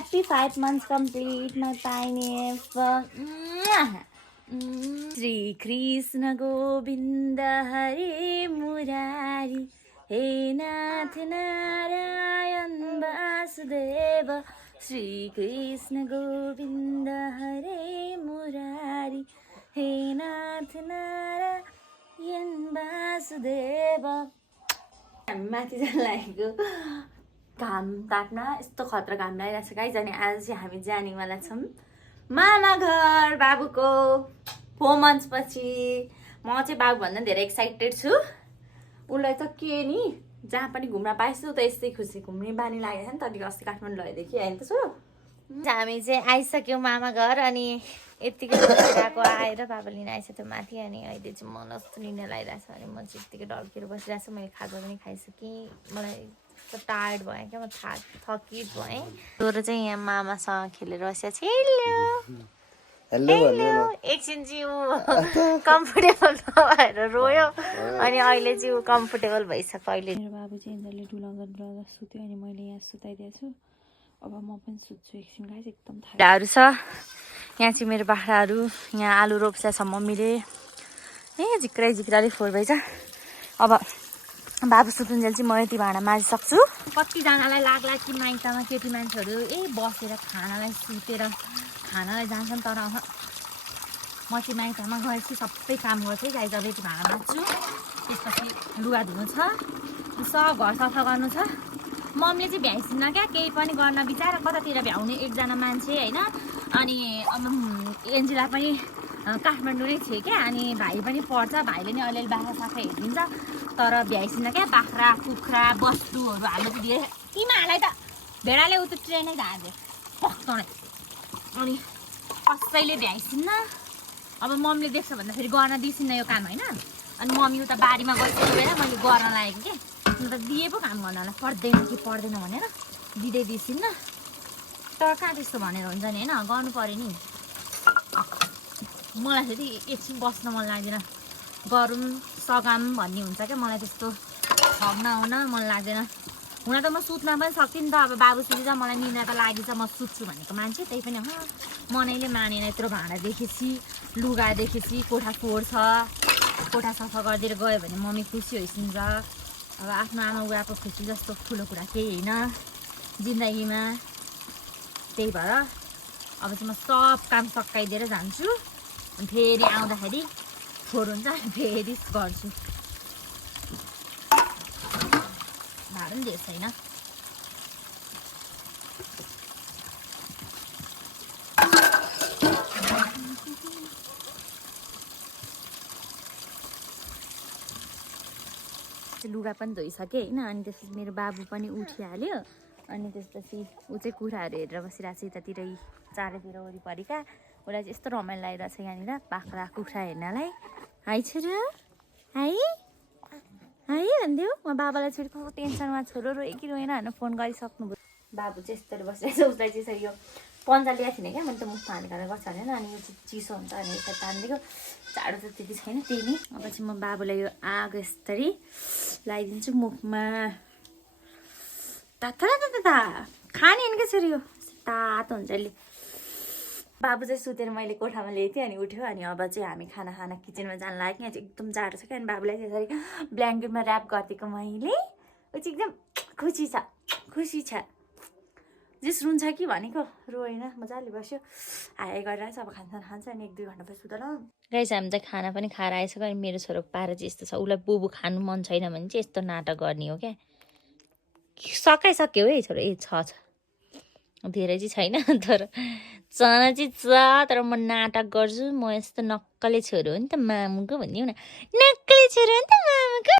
Happy 5 months complete, my pineapple. Shri Krishna Govinda Hare Murari, He Nath Narayan Vasudeva. Shri Krishna Govinda Hare Murari, He Nath Narayan Vasudeva. हामी माथि जान लागेको घाम ताप्न यस्तो खतरा घाम लागिरहेको छ गाइज अनि आज चाहिँ हामी जानेवाला छौँ मामा घर बाबुको 4 months पछि म चाहिँ बाबुभन्दा धेरै एक्साइटेड छु उसलाई त के नि जहाँ पनि घुम्न पाइछु त यस्तै खुसी घुम्ने बानी लागेको छ नि त अस्ति काठमाडौँ लगेदेखि होइन त सो हामी चाहिँ आइसक्यौँ मामा घर अनि यत्तिकै बसिरहेको आएर बाबा लिन आइस त्यो माथि अनि अहिले चाहिँ मन जस्तो निर्णय लगाइरहेको छ अनि म चाहिँ यत्तिकै डल्केर बसिरहेको छु मैले खाजा पनि खाइसकेँ मलाई कस्तो टायर्ड भएँ क्या म थकित भएँ तर चाहिँ यहाँ मामासँग खेलेर बसेको छु हेलो एकछिन चाहिँ ऊ कम्फोर्टेबल नभएर रोयो अनि अहिले चाहिँ ऊ कम्फोर्टेबल भइसक्यो अहिले मेरो बाबु चाहिँ यिनीहरूले डुलाउँदा सुत्यो अनि मैले यहाँ सुताइदिएको छु अब म पनि सुत्छु एकछिन गाइस एकदम थाहाहरू छ यहाँ चाहिँ मेरो बाख्राहरू यहाँ आलु रोप्छ छ मम्मीले ए झिक्राले फोहोर भएछ अब बाबु सुतुन्जेल चाहिँ म यति भाँडा माझिसक्छु कतिजनालाई लाग्ला कि माइतमा केटी मान्छेहरू बसेर खानालाई सुतेर खानालाई जान्छन् तर म चाहिँ माइतमा गएपछि सबै काम गर्छु है गाइस अब यति भाँडा माझ्छु त्यसपछि लुगा धुनु छ सब घर सफा गर्नु छ मम्मीले चाहिँ भ्याइसिन्न क्या केही पनि गर्न बिचार कतातिर भ्याउने एकजना मान्छे होइन अनि अब एन्जिला पनि काठमाडौँ नै थियो क्या अनि भाइ पनि पढ्छ भाइले नै अलिअलि बाख्रा साख्रा हेरिदिन्छ तर भ्याइसिन्न क्या बाख्रा कुखुरा बस्तुहरू हाम्रो चाहिँ धेरै तिमीहरूलाई त भेडाले उ त ट्रेनै झार्दियो पक्काउने अनि कसैले भ्याइसिन्न अब मम्मीले देख्छ भन्दाखेरि गर्न दिइसिन्न यो काम होइन अनि मम्मी उता बारीमा गइसकेको बेला मैले गर्न लागेको कि अन्त दिए पो काम गर्नलाई पर्दैन कि पर्दैन भनेर दिँदै दिइसिन्न तर कहाँ त्यस्तो भनेर हुन्छ नि होइन गर्नु पऱ्यो नि मलाई फेरि एकछिन बस्न मन लाग्दैन गरौँ सघाम भन्ने हुन्छ क्या मलाई त्यस्तो ठग्न आउन मन लाग्दैन हुन त म सुत्न पनि सक्थेँ नि त अब बाबु सुत्छ मलाई निन्द्रा त लागि छ म सुत्छु भनेको मान्छे त्यही पनि मनैले मानेन यत्रो भाँडा देखेपछि लुगा देखेपछि कोठा फोहोर छ कोठा सफा गरिदिएर गयो भने मम्मी खुसी होइसिन्छ अब आफ्नो आमा बुवाको खुसी जस्तो ठुलो कुरा केही होइन जिन्दगीमा त्यही भएर अब चाहिँ म सब काम सकाइदिएर जान्छु अनि फेरि आउँदाखेरि फोहोर हुन्छ फेरि गर्छु भाडा पनि धेरै छैन लुगा पनि धोइसकेँ होइन अनि त्यसपछि मेरो बाबु पनि उठिहाल्यो अनि त्यसपछि ऊ चाहिँ कुखुराहरू हेरेर बसिरहेको छ यतातिरै चारैतिर वरिपरिका उसलाई चाहिँ यस्तो रमाइलो लागिरहेको छ यहाँनिर बाख्रा कुखुरा हेर्नलाई है छोरो है है भनिदेऊ म बाबालाई छोरी कस्तो टेन्सनमा छोरो रोयो कि रोएन भनेर फोन गरिसक्नुभयो बाबु चाहिँ यस्तोहरू बसिरहेको छ उसलाई चाहिँ यो पन्जा ल्याएको थिएन क्या मैले त मुखमा हानेर गर्छ भनेर अनि यो चाहिँ चिसो हुन्छ अनि यसलाई तानिदिएको चाडो त त्यति छैन त्यही नै अब चाहिँ म बाबुलाई यो आगो यस्तरी लगाइदिन्छु मुखमा ताता खाने होइन क्या छोरी यो तातो हुन्छ अहिले बाबु चाहिँ सुतेर मैले कोठामा ल्याएको थिएँ अनि उठ्यो अनि अब चाहिँ हामी खाना किचनमा जान लाग्यो यहाँ चाहिँ एकदम जाडो छ क्या अनि बाबुलाई त्यसरी ब्ल्याङ्केटमा ऱ्याप गरिदिएको मैले ऊ चाहिँ एकदम खुसी छ जेस रुन्छ कि भनेको रोएन मजाले बस्यो आए गरिरहेको छ अब खान्छ अनि 1-2 घन्टा पछि सुत्छ ल गाइस हामी चाहिँ खाना पनि खाएर आइसक्यो अनि मेरो छोरोको पारा चाहिँ यस्तो छ उसलाई बोबु खानु मन छैन भने चाहिँ यस्तो नाटक गर्ने हो क्या सकाइसक्यो है छोरो ए छ धेरै चाहिँ छैन तर चना चाहिँ छ तर म नाटक गर्छु म यस्तो नक्कले छोरो हो नि त मामुको भनिदिउँ न नक्कले छोरो हो नि त मामुको